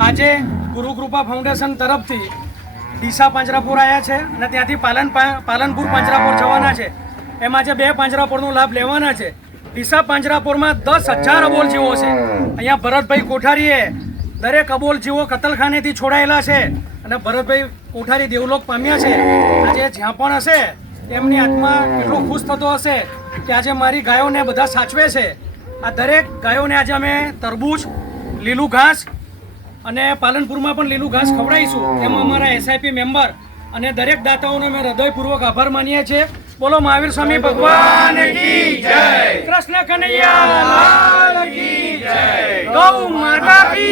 આજે ગુરુકૃપા ફાઉન્ડેશન તરફથી ડીસા પાંજરાપોર આવ્યા છે અને ત્યાંથી પાલનપુર પાંજરાપોર જવાના છે. એમાં જે 2 પાંજરાપોરનો લાભ લેવાના છે. ડીસા પાંજરાપોરમાં 10,000 અબોલ જીવો છે. અહીંયા ભરતભાઈ કોઠારીએ દરેક અબોલ જીવો કતલખાનેથી છોડાયેલા છે અને ભરતભાઈ કોઠારી દેવલોક પામ્યા છે. આજે જ્યાં પણ હશે એમની આત્મા એટલો ખુશ થતો હશે કે આજે મારી ગાયોને બધા સાચવે છે. આ દરેક ગાયોને આજે અમે તરબૂચ, લીલું ઘાસ અને પાલનપુરમાં પણ લીલું ઘાસ ખવડાવીશું. એમાં અમારા એસઆઈપી મેમ્બર અને દરેક દાતાઓનો અમે હૃદયપૂર્વક આભાર માનીએ છીએ. બોલો મહાવીર સ્વામી ભગવાન કી જય, કૃષ્ણ કનૈયા લાલ કી જય, ગૌ માતા કી